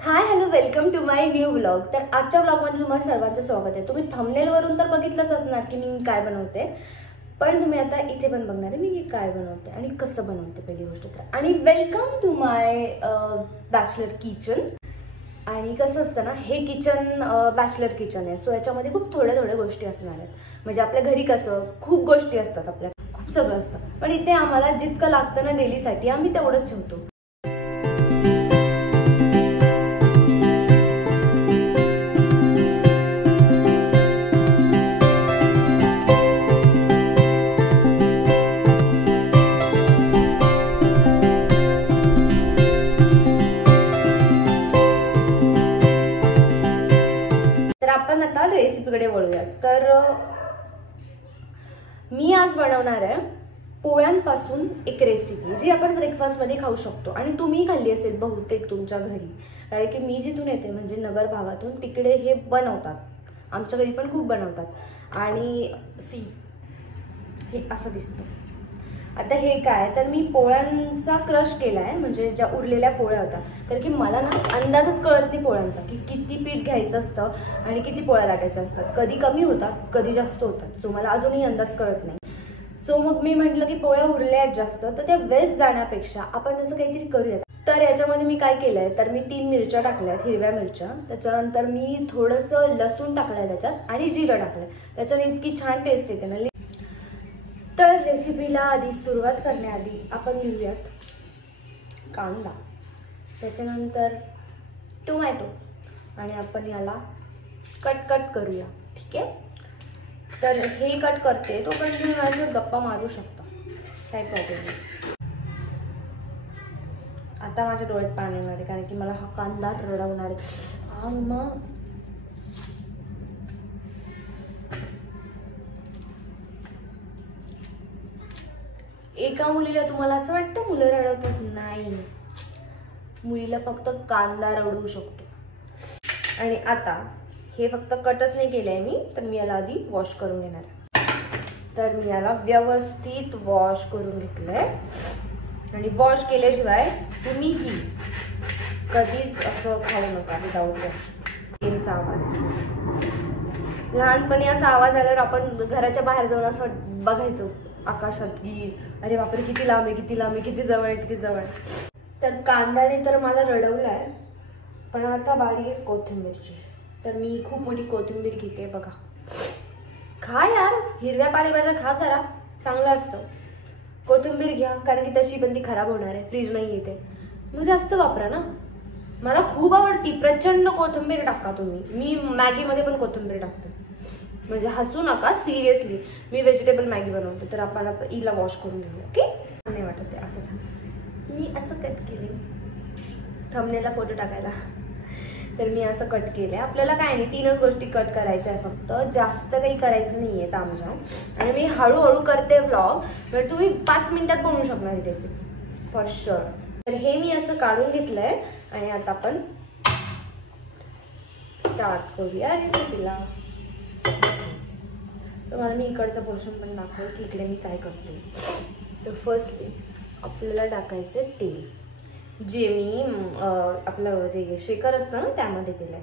High hello welcome to my new vlog. तर आजच्या व्लॉगमध्ये तुम्हाला सर्वांचं स्वागत आहे। तुम्ही थंबनेलवरून तर बघितलंच असणार की मी काय बनवते, पण तुम्ही आता इथे पण बघणार आहे मी काय बनवते आणि कसं बनवते पहिली गोष्ट तर। आणि welcome to my bachelor kitchen. आणि कसं असतं ना, हे किचन बॅचलर किचन आहे, सो याच्यामध्ये खूप थोड्या गोष्टी असणार आहेत। म्हणजे आपल्या घरी कसं खूप गोष्टी असतात, आपल्या खूप सगळं असतं, पण इथे आम्हाला जितकं लागतं ना डेलीसाठी आम्ही तेवढंच ठेवतो। आपण आता रेसिपीकडे वळूया। तर मी आज बनवणार आहे पोळ्यांपासून एक रेसिपी, जी आपण ब्रेकफास्ट मध्ये खाऊ शकतो आणि तुम्ही खाल्ली असेल बहुतेक तुमच्या घरी, कारण की मी जिथून येते म्हणजे नगर भागातून, तिकडे हे बनवतात, आमच्या घरी पण खूप बनवतात। आणि सी हे असं दिसतं। आता हे काय, तर मी पोळ्यांचा क्रश केलाय, म्हणजे ज्या उरलेल्या पोळ्या होत्या, कारण की मला ना अंदाजच कळत नाही पोळ्यांचा की किती पीठ घ्यायचं असतं आणि किती पोळ्या लाटायच्या असतात। कधी कमी होतात, कधी जास्त होतात, सो मला अजूनही अंदाज कळत नाही। सो मग मी म्हटलं की पोळ्या उरल्या आहेत जास्त, तर त्या वेस्ट जाण्यापेक्षा आपण त्याचं काहीतरी करूयात। तर याच्यामध्ये मी काय केलंय, तर मी 3 मिरच्या टाकल्यात, हिरव्या मिरच्या, त्याच्यानंतर मी थोडंसं लसूण टाकलंय त्याच्यात आणि जिरं टाकलंय, त्याच्याने इतकी छान टेस्ट येते ना। तर रेसिपीला आधी सुरुवात करण्याआधी आपण घेऊयात कांदा, त्याच्यानंतर टोमॅटो, आणि आपण याला कट करूया, ठीक आहे। तर हे कट करते तो पण तुम्ही माझ्या गप्पा मारू शकता, काय प्रॉब्लेम नाही। आता माझ्या डोळ्यात पाणी येणार आहे, कारण की मला हा कांदा रडवणार आहे। मग एका मुलीला तुम्हाला असं वाटतं मुलं रडवतात, नाही, मुलीला फक्त कांदा रडवू शकतो। आणि आता हे फक्त कटच नाही केलंय मी, तर मी याला आधी वॉश करून घेणार। तर मी याला व्यवस्थित वॉश करून घेतलंय, आणि वॉश केल्याशिवाय तुम्हीही कधीच असं खाऊ नका विदाऊट वॉश। त्यांचा आवाज, लहानपणी असा आवाज आल्यावर आपण घराच्या बाहेर जाऊन असं बघायचं आकाशात की अरे बापरे किती लांब आहे, किती लांब आहे, किती जवळ आहे, किती जवळ आहे। तर कांद्याने तर मला रडवलाय, पण आता बारी आहे कोथिंबीरची। तर मी खूप मोठी कोथिंबीर घेते, बघा, खा यार, हिरव्या पालेभाज्या खा, जरा चांगलं असतं। कोथिंबीर घ्या, कारण की तशी पण ती खराब होणार आहे, फ्रीज नाही येते, मग जास्त वापरा ना। मला खूप आवडती, प्रचंड कोथिंबीर टाका तुम्ही, मी मॅगीमध्ये पण कोथिंबीर टाकते, म्हणजे हसू नका, सिरियसली, मी व्हेजिटेबल मॅगी बनवते। तर आपण हिला वॉश करून घेऊ, ओके। नाही वाटत आहे असं छान, मी असं कट केले थंबनेलला फोटो टाकायला। तर मी असं कट केलंय, आपल्याला काय नाही, 3च गोष्टी कट करायच्या आहे फक्त, जास्त काही करायचं नाही आहे तामझाम। आणि मी हळूहळू करते व्लॉग, तर तुम्ही 5 मिनिटात बनवू शकणार ही रेसिपी फॉर शुअर। तर हे मी असं काढून घेतलंय, आणि आता आपण स्टार्ट करूया रेसिपीला। तुम्हाला मी इकडचा पोर्शन पण दाखवेल की इकडे मी काय करते। तर फर्स्टली आपल्याला टाकायचं तेल, जे मी आपलं जे शेकर असतं ना त्यामध्ये केलंय,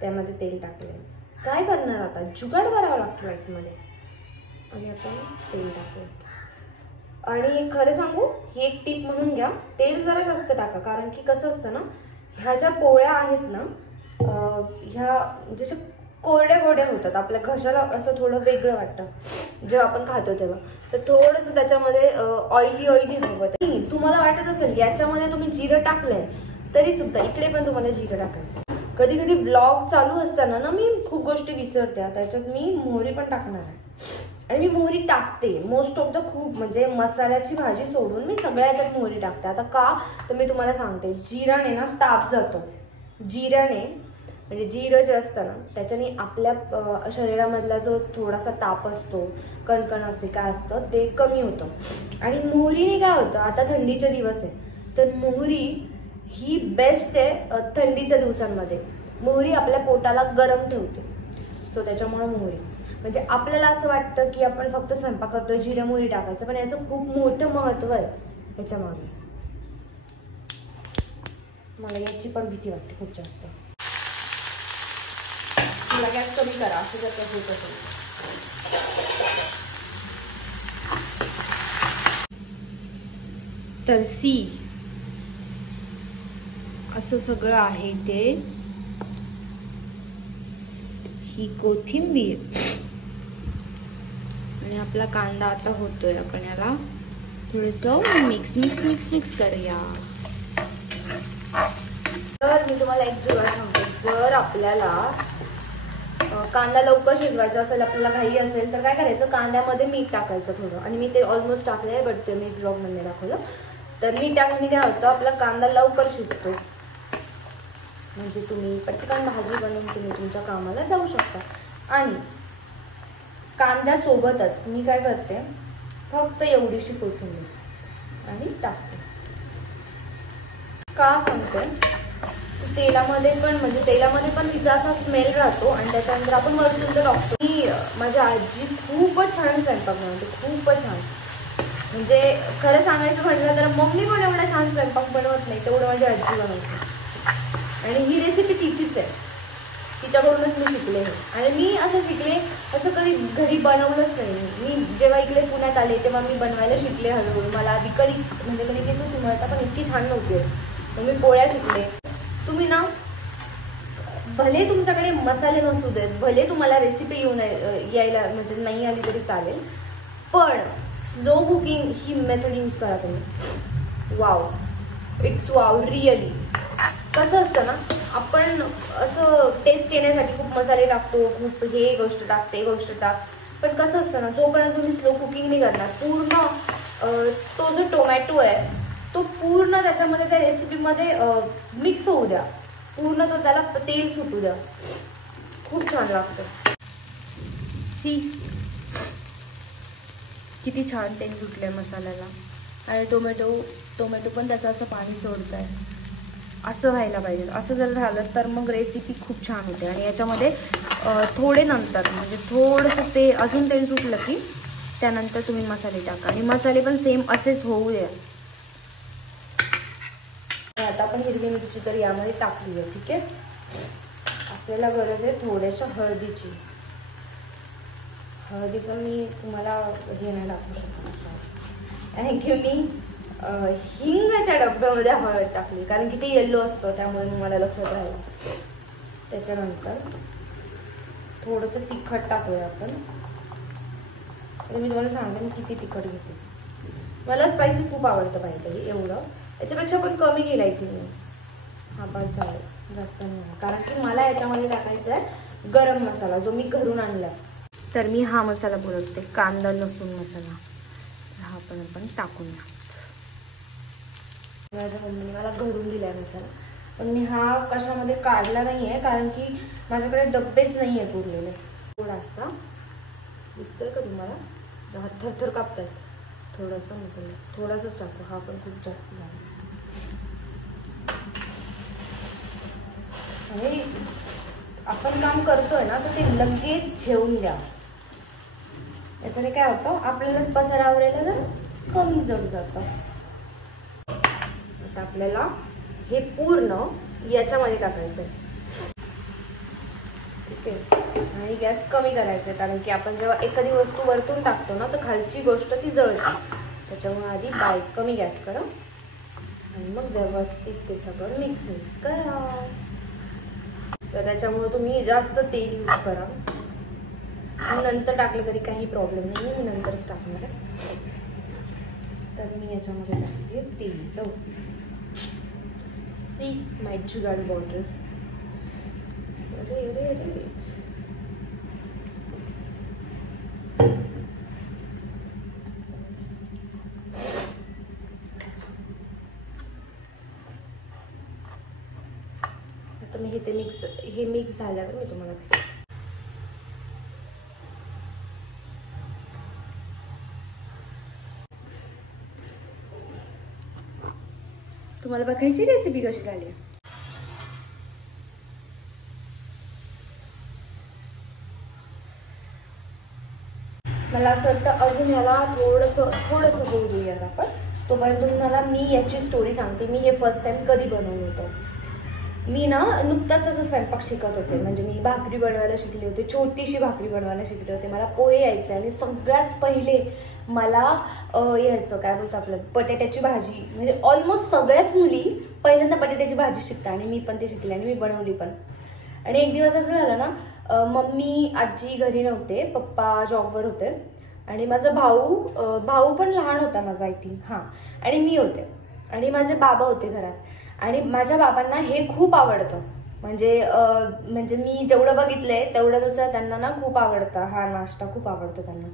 त्यामध्ये तेल टाकलंय। काय करणार आता, जुगाड करावा लागतो लाईफमध्ये, आणि आपण तेल टाकूयात। आणि खरं सांगू, ही एक टिप म्हणून घ्या, तेल जरा जास्त टाका, कारण की कसं असतं ना, ह्या ज्या पोळ्या आहेत ना, ह्या जशा कोरड्या होतात, आपल्या घशाला असं थोडं वेगळं वाटतं जेव्हा आपण खातो तेव्हा, तर थोडंसं त्याच्यामध्ये ऑइली हवं। तुम्हाला वाटत असेल याच्यामध्ये तुम्ही जिरं टाकलंय, तरी सुद्धा इकडे पण तुम्हाला जिरं टाकायचं। कधी कधी ब्लॉग चालू असताना ना मी खूप गोष्टी विसरते, त्याच्यात मी मोहरी पण टाकणार आहे, आणि मी मोहरी टाकते मोस्ट ऑफ द, खूप म्हणजे मसाल्याची भाजी सोडून मी सगळ्या याच्यात मोहरी टाकते। आता का, तर मी तुम्हाला सांगते, जिराने ना ताप जातो, जिराने म्हणजे जिरं जे असतं ना त्याच्याने आपल्या शरीरामधला जो थोडासा ताप असतो, कणकण असते, काय असतं ते कमी होतं। आणि मोहरीने काय होतं, आता थंडीचे दिवस आहे, तर मोहरी ही बेस्ट आहे थंडीच्या दिवसांमध्ये। मोहरी आपल्या पोटाला गरम ठेवते, सो त्याच्यामुळे मोहरी, म्हणजे आपल्याला असं वाटतं की आपण फक्त स्वयंपाक करतोय जिरे मोहरी टाकायचं, पण याचं खूप मोठं महत्त्व आहे याच्यामागे। मला याची पण भीती वाटते खूप जास्त. मला गॅस कमी करा असं जर होत असेल. तर सी असं सगळं आहे ते. ही कोथिंबीर आणि आपला कांदा आता होतोय. आपण याला थोडंसं मिक्स मिक्स मिक्स मिक्स करूया. तर मी तुम्हाला एक जुगाड सांगते. जर आपल्याला कांदा लवकर शिजवायचा असेल, आपल्याला घाई असेल, तर काय करायचं, कांद्यामध्ये मीठ टाकायचं थोडं. आणि मी ते ऑलमोस्ट टाकलंय, बट ते मी ब्लॉगमध्ये दाखवलं. तर मीठ टाकल्याने काय होतं, आपला कांदा लवकर शिजतो. म्हणजे तुम्ही पटकन भाजी बनवून तुम्ही तुमच्या कामाला जाऊ शकता. आणि कांद्यासोबतच मी काय करते, फक्त एवढीशी कोथिंबीर आणि टाकते. का सांगते, तेलामध्ये पण म्हणजे तेलामध्ये पण तिचा असा स्मेल राहतो आणि त्याच्यानंतर आपण वरतून तर टाकतो. मी माझी आजी खूपच छान स्वयंपाक बनवते, खूपच छान. म्हणजे खरं सांगायचं म्हटलं तर मम्मी पण एवढा छान स्वयंपाक बनवत नाही, तेवढं माझी आजी बनवते. आणि ही रेसिपी तिचीच आहे, तिच्याकडूनच मी शिकले. आणि मी असं शिकले, असं कधी घरी बनवलंच नाही. मी जेव्हा इकडे पुण्यात आले तेव्हा मी बनवायला शिकले हळूहळू. मला आधी म्हणजे कधी होती मिळता पण इतकी छान नव्हती. मग मी पोळ्या शिकले. तुम्ही ना भले तुमच्याकडे मसाले नसू देत, भले तुम्हाला रेसिपी यायला म्हणजे नाही आली तरी चालेल, पण स्लो कुकिंग ही मेथड यूज करा तुम्ही. Wow, it's wow really. कसं असतं ना, आपण असं टेस्ट येण्यासाठी खूप मसाले टाकतो, खूप हे गोष्ट टाक ते गोष्ट टाक. पण कसं असतं ना, जोपर्यंत तुम्ही स्लो कुकिंग नाही करणार, पूर्ण तो जो टोमॅटो आहे तो पूर्ण त्याच्यामध्ये त्या रेसिपीमध्ये मिक्स होऊ द्या. पूर्ण तो त्याला तेल सुटू द्या. खूप छान लागतं. सी किती छान तेल सुटलंय मसाल्याला. आणि टोमॅटो पण त्याचं असं पाणी सोडत आहे. असं व्हायला पाहिजे. असं जर झालं तर मग रेसिपी खूप छान होते. आणि याच्यामध्ये थोडे नंतर म्हणजे थोडंसं ते अजून तेल सुटलं की त्यानंतर तुम्ही मसाले टाका. आणि मसाले पण सेम असेच होऊ द्या. आता आपण हिरवी मिरची तर यामध्ये टाकली आहे. ठीक आहे. आपल्याला गरज आहे थोड्याशा हळदीची. हळदीचं मी तुम्हाला हे नाही दाखवू शकत, कारण की मी हिंगाच्या डब्यामध्ये हळद टाकली, कारण की ते येल्लो असतं, त्यामुळे मला लक्षात राहिलं. त्याच्यानंतर थोडंसं तिखट टाकूया आपण. तर मी तुम्हाला सांगते मी किती तिखट घेते. मला स्पायसी खूप आवडतं पाहिजे एवढं. याच्यापेक्षा पण कमी केलायची मी. हा पण चालेल, जास्त नाही, कारण की मला याच्यामध्ये टाकायचा आहे गरम मसाला, जो मी घरून आणला. तर मी हा मसाला बोलवते, कांदा लसूण मसाला. हा पण आपण टाकून द्या. माझ्या मम्मीने मला घरून दिलाय मसाला, पण मी हा कशामध्ये काढला नाही आहे, कारण की माझ्याकडे डब्बेच नाही आहेत उरलेले. थोडासा दिसतोय का तुम्हाला, हात थरथर कापतायत. थोडासा मसाला थोडासाच टाकतो, हा पण खूप जास्त झाला. आणि आपण काम करतोय ना, तर ते लगेच ठेवून द्या. याच्याने काय होतं, आपल्यालाच पसारा आवरायला जर कमी जड जातं. आता आपल्याला हे पूर्ण याच्यामध्ये टाकायचं आहे. ठीक आहे. आणि गॅस कमी करायचा आहे, कारण की आपण जेव्हा एखादी वस्तू वरतून टाकतो ना, तर खालची गोष्ट ती जळते. त्याच्यामुळे आधी बारीक कमी गॅस करा आणि मग व्यवस्थित ते सगळं मिक्स करा. तर त्याच्यामुळे तुम्ही जास्त तेल यूज करा. नंतर टाकलं तरी काही प्रॉब्लेम नाही, मी नंतरच टाकणार आहे. तर मी याच्यामध्ये टाकते तेल. See my jugaad bottle. अरे आता मी हे मिक्स झाल्यावर मी तुम्हाला बघायची रेसिपी कशी झाली. मला असं वाटतं अजून याला थोडंसं होऊ देऊयात आपण. तोपर्यंत तुम्हाला मी याची स्टोरी सांगते. मी हे फर्स्ट टाइम कधी बनवलं होतं. मी ना नुकताच असं स्वयंपाक शिकत होते, म्हणजे मी भाकरी बनवायला शिकले होते, छोटीशी भाकरी बनवायला शिकले होते, मला पोहे यायचे आणि सगळ्यात पहिले मला यायचं काय बोलतो आपलं बटाट्याची भाजी. म्हणजे ऑलमोस्ट सगळ्याच मुली पहिल्यांदा बटाट्याची भाजी शिकतात आणि मी पण ते शिकले आणि मी बनवली पण. आणि एक दिवस असं झालं ना, मम्मी आजी घरी नव्हते, पप्पा जॉबवर होते आणि माझा भाऊ पण लहान होता माझा आय थिंक, हां, आणि मी होते आणि माझे बाबा होते घरात. आणि माझ्या बाबांना हे खूप आवडतं, म्हणजे मी जेवढं बघितलंय तेवढं त्यांना ना खूप आवडतं, हा नाश्ता खूप आवडतो त्यांना.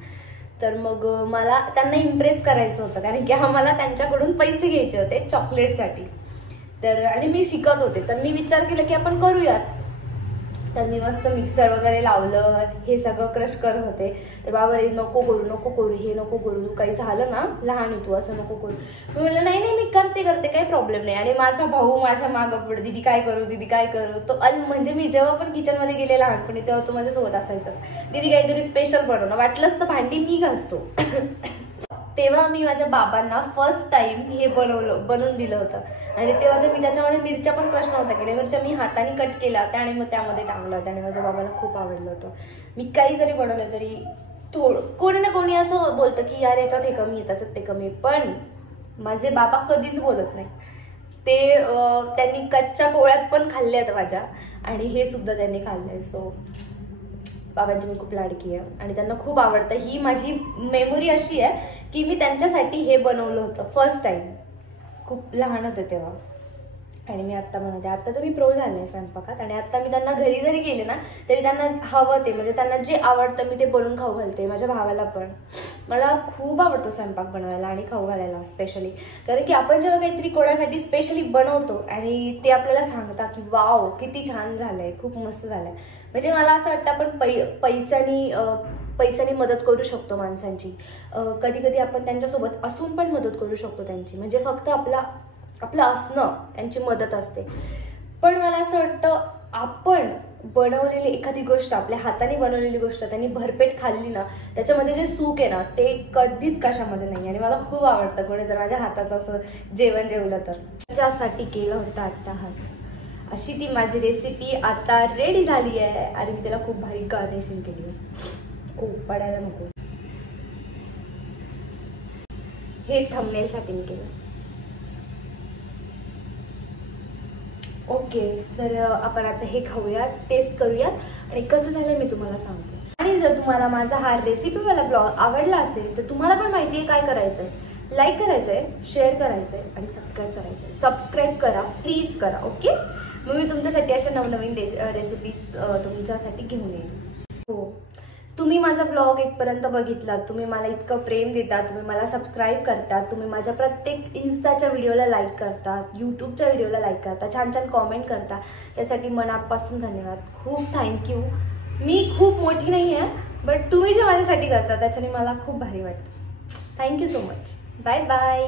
तर मग मला त्यांना इम्प्रेस करायचं होतं, कारण की आम्हाला त्यांच्याकडून पैसे घ्यायचे होते चॉकलेटसाठी. तर आणि मी शिकत होते, तर मी विचार केला की आपण करूयात. तर मी मस्त मिक्सर वगैरे लावलं, हे सगळं क्रश करत होते. तर बाबा रे नको करू, हे नको करू, तू काही झालं ना, लहान आहे तू, असं नको करू. मी म्हणलं नाही मी करते काही प्रॉब्लेम नाही. आणि माझा भाऊ माझ्या मागं पुढे, दीदी काय करू. तो म्हणजे मी जेव्हा पण किचनमध्ये गेले लहानपणी तेव्हा तो माझ्यासोबत असायचाच. दीदी काहीतरी स्पेशल बनवणं, वाटलंच तर भांडी मी घासतो. तेव्हा मी माझ्या बाबांना फर्स्ट टाइम हे बनवून दिलं होतं. आणि तेव्हा तर मी त्याच्यामध्ये मिरच्या पण क्रश नव्हत्या केल्या, मिरच्या मी हाताने कट केल्या होत्या आणि मग त्यामध्ये टाकलं होतं आणि माझ्या बाबाला खूप आवडलं होतं. मी काही जरी बनवलं तरी कोणी ना कोणी असं बोलतं की यार याच्यात हे कमी आहे, त्याच्यात ते कमी आहे, पण माझे बाबा कधीच बोलत नाही. त्यांनी कच्च्या पोळ्यात पण खाल्ल्यात माझ्या आणि हे सुद्धा त्यांनी खाल्लंय. सो बाबांची मी खूप लाडकी आहे आणि त्यांना खूप आवडतं. ही माझी मेमोरी अशी आहे की मी त्यांच्यासाठी हे बनवलं होतं फर्स्ट टाइम, खूप लहान होते तेव्हा. आणि मी आत्ता बनवते, आत्ता तर मी प्रो झाले स्वयंपाकात. आणि आत्ता मी त्यांना घरी जरी गेले ना तरी त्यांना हवं ते, म्हणजे त्यांना जे आवडतं मी ते बनवून खाऊ घालते. माझ्या भावाला पण, मला खूप आवडतो स्वयंपाक बनवायला आणि खाऊ घालायला स्पेशली. कारण की आपण जेव्हा काहीतरी कोणासाठी स्पेशली बनवतो आणि ते आपल्याला सांगता की वाव किती छान झालंय, खूप मस्त झालंय, म्हणजे मला असं वाटतं आपण पैशानी मदत करू शकतो माणसांची. कधी कधी आपण त्यांच्यासोबत असून पण मदत करू शकतो त्यांची, म्हणजे फक्त आपलं असणं त्यांची मदत असते. पण मला असं वाटतं आपण बनवलेली एखादी गोष्ट, आपल्या हाताने बनवलेली गोष्ट त्यांनी भरपेट खाल्ली ना, त्याच्यामध्ये जे सुख आहे ना ते कधीच कशामध्ये नाही. आणि मला खूप आवडतं कोणी जर माझ्या हाताचं असं जेवण जेवलं तर. त्याच्यासाठी केलं होतं अट्टाहास. अशी ती माझी रेसिपी आता रेडी झाली आहे आणि मी त्याला खूप भारी गार्निशिंग केली आहे. पडायला नको, हे थंबनेलसाठी मी केलं. ओके, तर आपण आता हे खाऊयात, टेस्ट करूयात आणि कसं झालं मी तुम्हाला सांगते. आणि जर तुम्हाला माझा हा रेसिपीवाला ब्लॉग आवडला असेल तर तुम्हाला पण माहिती आहे काय करायचं आहे, लाईक करायचं आहे, शेअर करायचं आहे आणि सबस्क्राईब करायचं आहे. सबस्क्राईब करा, प्लीज करा. ओके, मग मी तुमच्यासाठी अशा नवनवीन रेसिपीज तुमच्यासाठी घेऊन येईल. हो, तुम्ही माझा ब्लॉग इथपर्यंत बघितलात, तुम्ही मला इतकं प्रेम देता, तुम्ही मला सबस्क्राईब करतात, तुम्ही माझ्या प्रत्येक इन्स्टाच्या व्हिडिओला लाईक करतात, यूट्यूबच्या व्हिडिओला लाईक करता, छान छान कॉमेंट करता, त्यासाठी मनापासून धन्यवाद. खूप थँक्यू. मी खूप मोठी नाही आहे, बट तुम्ही जे माझ्यासाठी करता त्याच्याने मला खूप भारी वाटतं. Thank you so much. Bye bye.